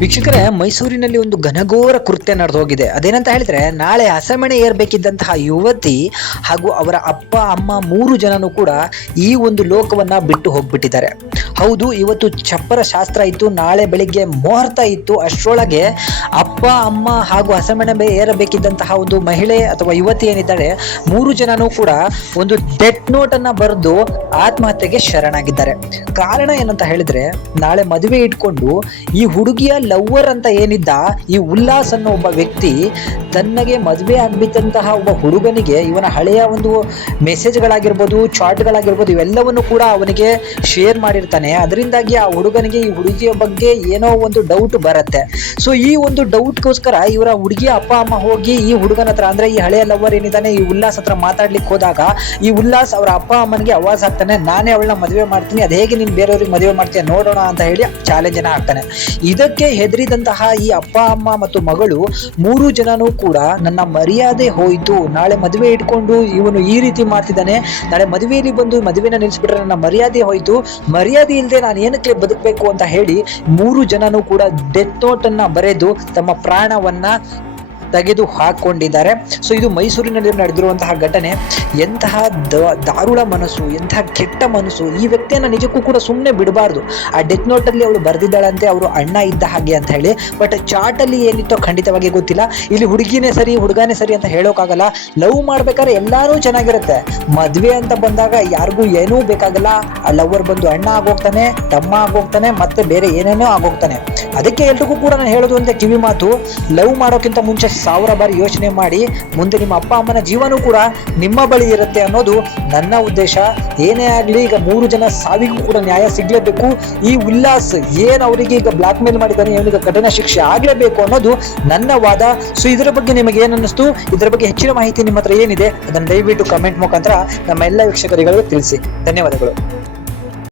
ವೀಕ್ಷಕರೇ, ಮೈಸೂರಿನಲ್ಲಿ ಒಂದು ಘನಘೋರ ಕೃತ್ಯ ನಡೆದು ಹೋಗಿದೆ. ಅದೇನಂತ ಹೇಳಿದ್ರೆ, ನಾಳೆ ಹಸೆಮಣೆ ಏರ್ಬೇಕಿದ್ದಂತಹ ಯುವತಿ ಹಾಗೂ ಅವರ ಅಪ್ಪ ಅಮ್ಮ 3 ಜನನು ಕೂಡ ಈ ಒಂದು ಲೋಕವನ್ನ ಬಿಟ್ಟು ಹೋಗ್ಬಿಟ್ಟಿದ್ದಾರೆ. ಹೌದು, ಇವತ್ತು ಚಪ್ಪರ ಶಾಸ್ತ್ರ ಇತ್ತು, ನಾಳೆ ಬೆಳಿಗ್ಗೆ ಮುಹೂರ್ತ ಇತ್ತು. ಅಷ್ಟರೊಳಗೆ ಅಪ್ಪ ಅಮ್ಮ ಹಾಗೂ ಹಸೆಮಣೆ ಏರಬೇಕಿದ್ದಂತಹ ಒಂದು ಮಹಿಳೆ ಅಥವಾ ಯುವತಿ ಏನಿದ್ದಾರೆ, 3 ಜನನು ಕೂಡ ಒಂದು ಡೆತ್ ನೋಟ್ ಅನ್ನ ಬರೆದು ಆತ್ಮಹತ್ಯೆಗೆ ಶರಣಾಗಿದ್ದಾರೆ. ಕಾರಣ ಏನಂತ ಹೇಳಿದ್ರೆ, ನಾಳೆ ಮದುವೆ ಇಟ್ಕೊಂಡು ಈ ಹುಡುಗಿಯ ಲವ್ವರ್ ಅಂತ ಏನಿದ್ದ ಈ ಉಲ್ಲಾಸ್ ಅನ್ನೋ ಒಬ್ಬ ವ್ಯಕ್ತಿ ತನ್ನಗೆ ಮದುವೆ ಆಗ್ಬಿಟ್ಟಂತಹ ಒಬ್ಬ ಹುಡುಗನಿಗೆ ಇವನ ಹಳೆಯ ಒಂದು ಮೆಸೇಜ್ಗಳಾಗಿರ್ಬೋದು, ಚಾಟ್ಗಳಾಗಿರ್ಬೋದು, ಇವೆಲ್ಲವನ್ನು ಕೂಡ ಅವನಿಗೆ ಶೇರ್ ಮಾಡಿರ್ತಾನೆ. ಅದರಿಂದಾಗಿ ಆ ಹುಡುಗನಿಗೆ ಈ ಹುಡುಗಿಯ ಬಗ್ಗೆ ಏನೋ ಒಂದು ಡೌಟ್ ಬರುತ್ತೆ. ಸೊ ಈ ಒಂದು ಡೌಟ್ಗೋಸ್ಕರ ಇವರ ಹುಡುಗಿಯ ಅಪ್ಪ ಅಮ್ಮ ಹೋಗಿ ಈ ಹುಡುಗನ ಹತ್ರ, ಅಂದ್ರೆ ಈ ಹಳೆಯ ಲವ್ವರ್ ಏನಿದ್ದಾನೆ ಈ ಉಲ್ಲಾಸ್ ಹತ್ರ ಮಾತಾಡ್ಲಿಕ್ಕೆ ಹೋದಾಗ ಈ ಉಲ್ಲಾಸ್ ಅವರ ಅಪ್ಪ ಅಮ್ಮನಿಗೆ ಆವಾಜ್ ಹಾಕ್ತಾನೆ, ನಾನೇ ಅವಳನ್ನ ಮದುವೆ ಮಾಡ್ತೀನಿ, ಅದ್ ಹೇಗೆ ನೀನ್ ಬೇರೆಯವ್ರಿಗೆ ಮದುವೆ ಮಾಡ್ತೀಯ ನೋಡೋಣ ಅಂತ ಹೇಳಿ ಚಾಲೆಂಜ್ ಅನ್ನ ಹಾಕ್ತಾನೆ. ಇದಕ್ಕೆ ಹೆದರಿದಂತಹ ಈ ಅಪ್ಪ ಅಮ್ಮ ಮತ್ತು ಮಗಳು 3 ಜನನೂ ಕೂಡ ನನ್ನ ಮರ್ಯಾದೆ ಹೋಯ್ತು, ನಾಳೆ ಮದುವೆ ಇಟ್ಕೊಂಡು ಇವನು ಈ ರೀತಿ ಮಾಡ್ತಿದ್ದಾನೆ, ನಾಳೆ ಮದುವೆಯಲ್ಲಿ ಬಂದು ಮದುವೆನ ನಿಲ್ಲಿಸ್ಬಿಟ್ರೆ ನನ್ನ ಮರ್ಯಾದೆ ಹೋಯ್ತು, ಮರ್ಯಾದೆ ಇಲ್ಲದೆ ನಾನು ಏನಕ್ಕೆ ಬದುಕಬೇಕು ಅಂತ ಹೇಳಿ 3 ಜನನೂ ಕೂಡ ಡೆತ್ ನೋಟ್ ಅನ್ನ ಬರೆದು ತಮ್ಮ ಪ್ರಾಣವನ್ನ ತೆಗೆದು ಹಾಕೊಂಡಿದ್ದಾರೆ. ಸೊ ಇದು ಮೈಸೂರಿನಲ್ಲಿ ನಡೆದಿರುವಂತಹ ಘಟನೆ. ಎಂತಹ ದಾರುಣ ಮನಸ್ಸು, ಎಂತಹ ಕೆಟ್ಟ ಮನಸ್ಸು. ಈ ವ್ಯಕ್ತಿಯನ್ನ ನಿಜಕ್ಕೂ ಕೂಡ ಸುಮ್ಮನೆ ಬಿಡಬಾರ್ದು. ಆ ಡೆತ್ ನೋಟ್ ಅಲ್ಲಿ ಅವಳು ಬರೆದಿದ್ದಾಳಂತೆ ಅವರು ಅಣ್ಣ ಇದ್ದ ಹಾಗೆ ಅಂತ ಹೇಳಿ. ಬಟ್ ಚಾಟ್ ಅಲ್ಲಿ ಏನಿತ್ತೋ ಖಂಡಿತವಾಗಿ ಗೊತ್ತಿಲ್ಲ. ಇಲ್ಲಿ ಹುಡುಗಿನೇ ಸರಿ ಹುಡುಗನೇ ಸರಿ ಅಂತ ಹೇಳೋಕ್ಕಾಗಲ್ಲ. ಲವ್ ಮಾಡ್ಬೇಕಾದ್ರೆ ಎಲ್ಲಾರು ಚೆನ್ನಾಗಿರುತ್ತೆ, ಮದ್ವೆ ಅಂತ ಬಂದಾಗ ಯಾರಿಗೂ ಏನೂ ಬೇಕಾಗಲ್ಲ. ಆ ಲವರ್ ಬಂದು ಅಣ್ಣ ಆಗೋಗ್ತಾನೆ, ತಮ್ಮ ಆಗೋಗ್ತಾನೆ, ಮತ್ತೆ ಬೇರೆ ಏನೇನೋ ಆಗೋಗ್ತಾನೆ. ಅದಕ್ಕೆ ಎಲ್ರಿಗೂ ಕೂಡ ನಾನು ಹೇಳೋದು ಅಂತ ಕಿವಿ ಮಾತು, ಲವ್ ಮಾಡೋಕ್ಕಿಂತ ಮುಂಚೆ 1000 ಬಾರಿ ಯೋಚನೆ ಮಾಡಿ, ಮುಂದೆ ನಿಮ್ಮ ಅಪ್ಪ ಅಮ್ಮನ ಜೀವನೂ ಕೂಡ ನಿಮ್ಮ ಬಳಿ ಇರುತ್ತೆ ಅನ್ನೋದು ನನ್ನ ಉದ್ದೇಶ. ಏನೇ ಆಗ್ಲಿ, ಈಗ 3 ಜನ ಸಾವಿಗೂ ಕೂಡ ನ್ಯಾಯ ಸಿಗ್ಲೇಬೇಕು. ಈ ಉಲ್ಲಾಸ್ ಏನ್ ಅವರಿಗೆ ಈಗ ಬ್ಲಾಕ್ ಮೇಲ್ ಮಾಡಿದ್ದಾನೆ, ಇವನಿಗೆ ಕಠಿಣ ಶಿಕ್ಷೆ ಆಗ್ಲೇಬೇಕು ಅನ್ನೋದು ನನ್ನ ವಾದ. ಸೊ ಇದರ ಬಗ್ಗೆ ನಿಮಗೆ ಏನ್ ಅನ್ನಿಸ್ತು? ಇದರ ಬಗ್ಗೆ ಹೆಚ್ಚಿನ ಮಾಹಿತಿ ನಿಮ್ಮ ಹತ್ರ ಏನಿದೆ ಅದನ್ನು ದಯವಿಟ್ಟು ಕಮೆಂಟ್ ಮುಖಾಂತರ ನಮ್ಮ ಎಲ್ಲ ವೀಕ್ಷಕರಿಗೆ ತಿಳಿಸಿ. ಧನ್ಯವಾದಗಳು.